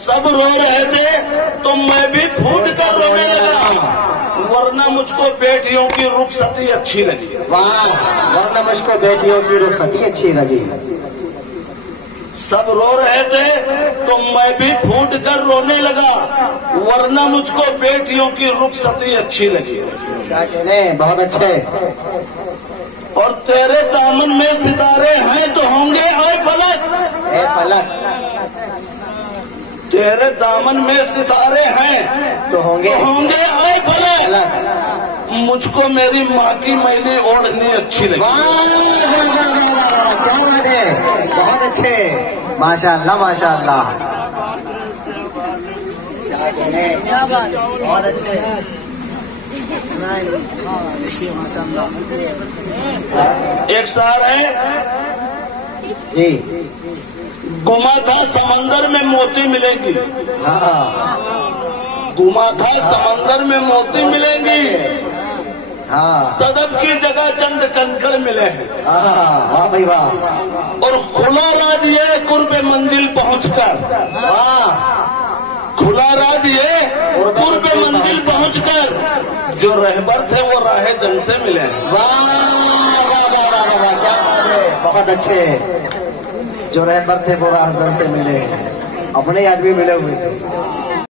सब रो रहे थे तो मैं भी फूट कर रोने लगा, वरना मुझको बेटियों की रुखसती अच्छी लगी। वाह, वरना मुझको बेटियों की रुखसती अच्छी लगी। सब रो रहे थे तो मैं भी फूट कर रोने लगा, वरना मुझको बेटियों की रुखसती अच्छी लगी। क्या कहने, बहुत अच्छे। और तेरे दामन में सितारे हैं तो होंगे ऐ फलक, ए फलक, तेरे दामन में सितारे हैं तो होंगे ऐ फलक, मुझको मेरी माँ की मैली ओढ़नी अच्छी लगी। क्या बात है, बहुत अच्छे, माशाअल्लाह माशाअल्लाह। क्या कहने, बहुत अच्छे। एक सार है जी, गुमा था समंदर में मोती मिलेंगी, हाँ गुमा था समंदर में मोती मिलेंगी, हाँ सदब की जगह चंद कंकड़ मिले हैं। वाह भाई वाह, और खुला राज ये कुर्बे मंजिल पहुंचकर, वाह, खुला राज ये कुर्बे मंजिल पहुंचकर जो रहबर थे वो राहे जंग से मिले हैं। वाह वाह वाह वाह वाह, क्या बात है, बहुत अच्छे। जो रहबर थे वो राहगीर से मिले, अपने आदमी मिले हुए थे।